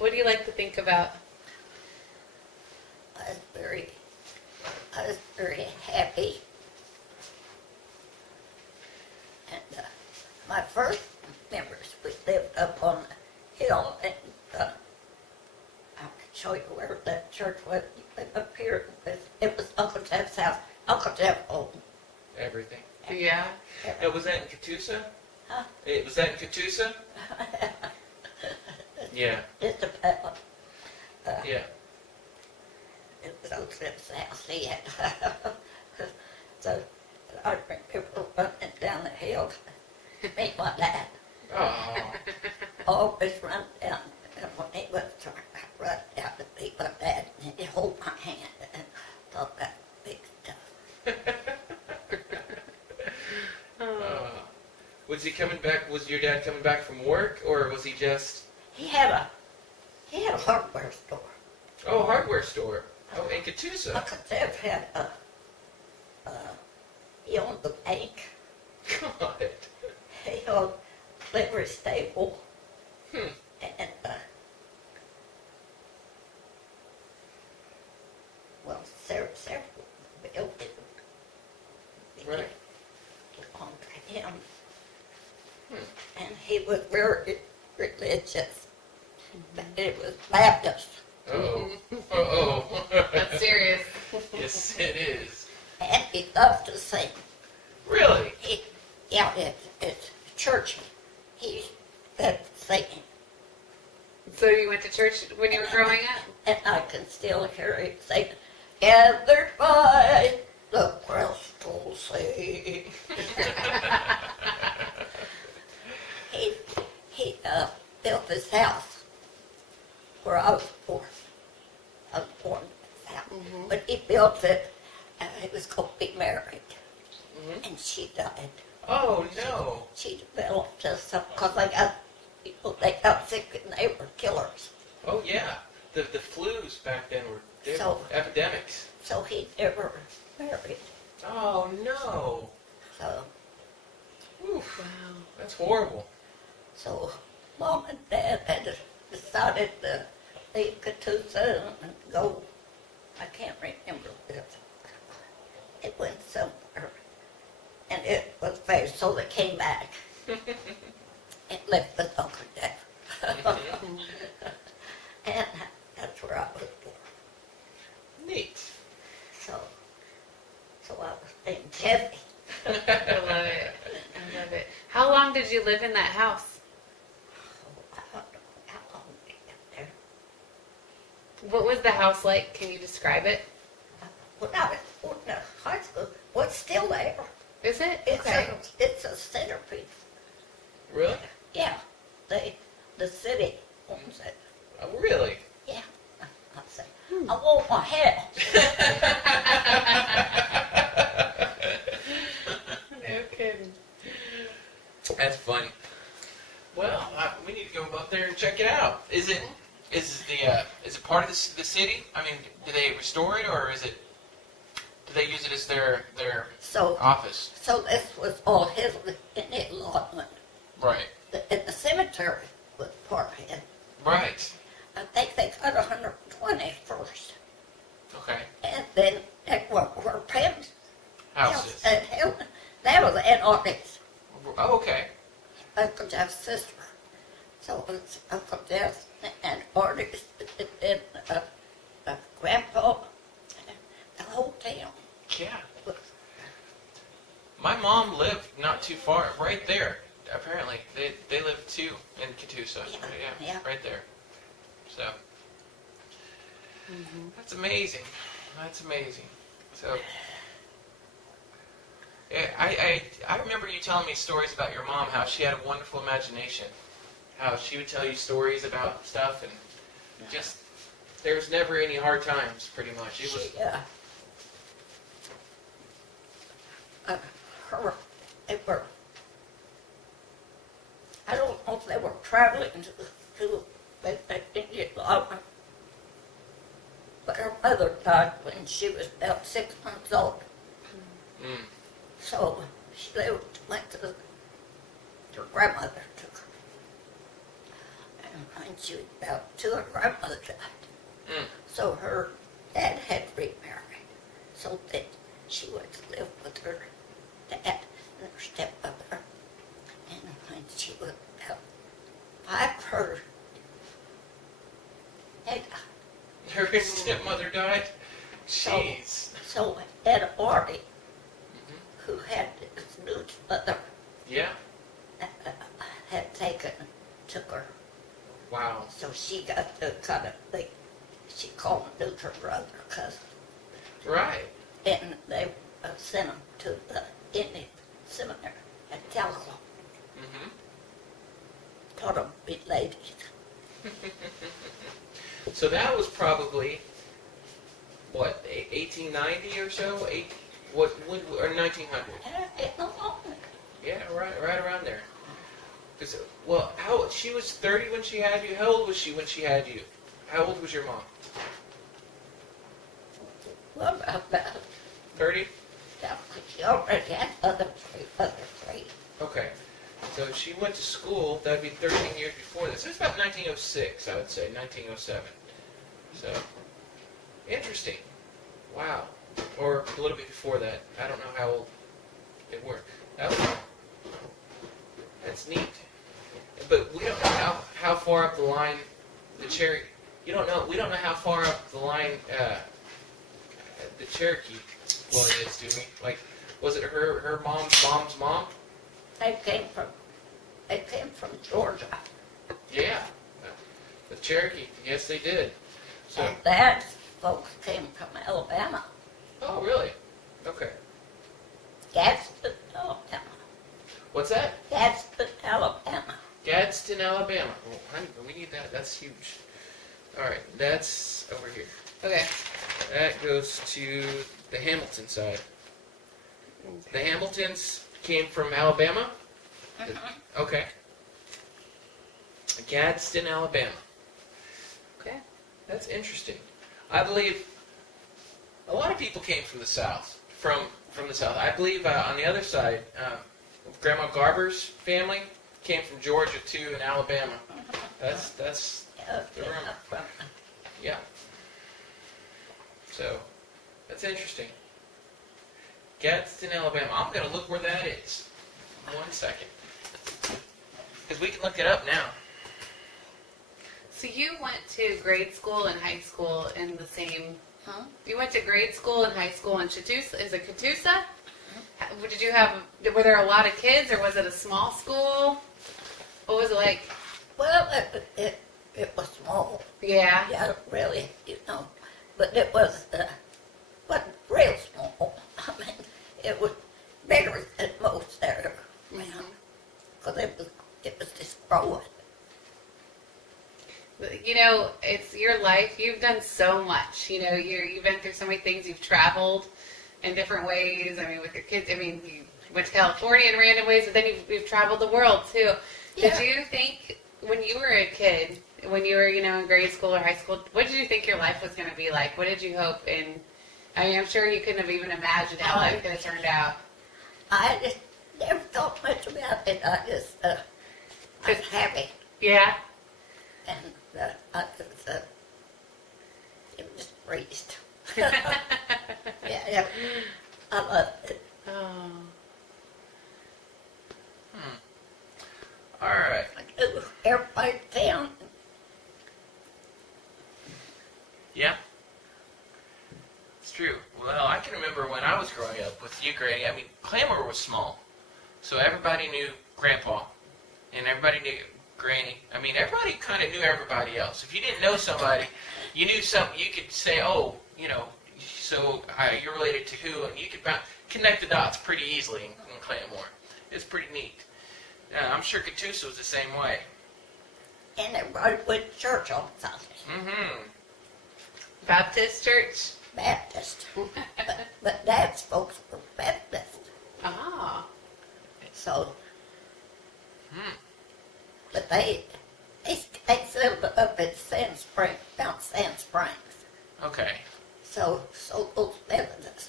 What do you like to think about? I was very happy. And my first memories, we lived up on the hill, and I can show you where that church was. You live up here. It was Uncle Jeff's house. Uncle Jeff owned Everything. Yeah. Was that in Catoosa? Huh? Was that in Catoosa? Yeah. Just about. Yeah. It was Uncle Jeff's house. He had. So I remember running down the hill to meet my dad. Oh. Always run down, and when he was trying to run down to meet my dad, and he'd hold my hand and talk about big stuff. Was he coming back? Was your dad coming back from work, or was he just? He had a hardware store. Oh, hardware store. Oh, in Catoosa. Uncle Jeff had he owned the bank. God. He owned livery stable. And well, several buildings. Right. Belonged to him. And he was very religious. It was Baptist. Oh. Oh. That's serious. Yes, it is. And he loved to sing. Really? It's church. He's good at singing. So you went to church when you were growing up? And I can still hear him sing, gathered by the crystal sea. He built this house where I was born. I was born in this house. But he built it, and he was going to be married. And she died. Oh no. She developed this because they got sick and they were killers. Oh yeah. The flus back then were they were So- epidemics. So he never married. Oh no. So Oof. Wow. That's horrible. So Mom and Dad had decided to leave Catoosa and go, I can't remember this. It went somewhere. And it was fair, so they came back and left with Uncle Jeff. And that's where I was born. Neat. So I was named Jeffy. I love it. I love it. How long did you live in that house? I don't know how long we got there. What was the house like? Can you describe it? When I was born in high school, what's still there? Is it? It's Okay. it's a centerpiece. Really? Yeah, the city owns it. Oh, really? Yeah, I say, I want my house. No kidding. That's funny. Well, we need to go up there and check it out. Is it part of the city? I mean, do they restore it, or do they use it as their So office? so this was all his in the allotment. Right. And the cemetery was part of it. Right. I think they got 120 first, Okay. and then that were Pam's Houses. And that was Aunt Arnie's, Oh, okay. Uncle Jeff's sister. So it's Uncle Jeff's and Arnie's, and then Grandpa, the whole town. Yeah. My mom lived not too far, right there. Apparently, they live too in Catoosa. Yeah. Right there. So that's amazing. That's amazing. So yeah, I remember you telling me stories about your mom, how she had a wonderful imagination, how she would tell you stories about stuff, and just there was never any hard times. Pretty much, it was. They were, I don't know if they were traveling to they didn't get long. But her mother died when she was about 6 months old. Mm. So she went to her grandmother took her. And when she was about 2, her grandmother died. Mm. So her dad had remarried. So that she went to live with her dad and her stepmother. And when she was about 5, her dad died. Her stepmother died. So- Jeez. So Ed Artie, Mhm. who had his new mother, Yeah. had took her. Wow. So she got the kind of thing. She called him her brother, cousin. Right. And they sent him to the Indian seminary at Tahlequah. Mm-hmm. Taught him to be ladies. So that was probably what, 1890 or so? Or 1900? In the morning. Yeah, right around there. 'Cause, well, she was 30 when she had you. How old was she when she had you? How old was your mom? What about that? 30? Yeah, she already had other three. Okay. So she went to school, that'd be 13 years before this. It's about 1906, I would say, 1907. So, interesting. Wow. Or a little bit before that. I don't know how old they were. That's neat. But we don't know how far up the line the Cherokee, we don't know how far up the line the Cherokee blood is, do we? Like, was it her mom's mom? They came from Georgia. Yeah, the Cherokee. Yes, they did. So, And Dad's folks came from Alabama. oh, really? Okay. Gadsden, Alabama. What's that? Gadsden, Alabama. Gadsden, Alabama. Oh, honey, we need that. That's huge. All right, that's over here. Okay. That goes to the Hamilton side. The Hamiltons came from Alabama? Okay. Gadsden, Alabama. Okay. That's interesting. I believe a lot of people came from the South. From the South. I believe on the other side, Grandma Garber's family came from Georgia too, and Alabama. That's yeah. So that's interesting. Gadsden, Alabama. I'm gonna look where that is. 1 second, because we can look it up now. So you went to grade school and high school in the same. Huh? You went to grade school and high school in Catoosa. Is it Catoosa? Did you have? Were there a lot of kids, or was it a small school? What was it like? Well, it was small. Yeah. Yeah, really, but it was, wasn't real small. I mean, it was bigger than most there, because it was just growing. You know, it's your life. You've done so much. You know, you've been through so many things. You've traveled in different ways. I mean, with your kids. I mean, you went to California in random ways, but then you've traveled the world too. Yeah. Did you think when you were a kid, when you were, in grade school or high school, what did you think your life was going to be like? What did you hope in? I mean, I'm sure you couldn't have even imagined how life could have turned out. I just never thought much about it. I was happy, Yeah. and I was raised. Yeah, I loved it. Oh. All right. Everybody found Yeah. It's true. Well, I can remember when I was growing up with you, Granny. I mean, Clamor was small, so everybody knew Grandpa, and everybody knew Granny. I mean, everybody kind of knew everybody else. If you didn't know somebody, you knew something. You could say, "Oh, so you're related to who?" And you could connect the dots pretty easily in Claremore. It's pretty neat. I'm sure Catoosa was the same way. and everybody went to church on Sunday. Mm-hmm. Baptist church. Baptist. but Dad's folks were Baptist. Ah. So, Hmm. but they settled up in Sand Springs, Mount Sand Springs. Okay. So those Methodists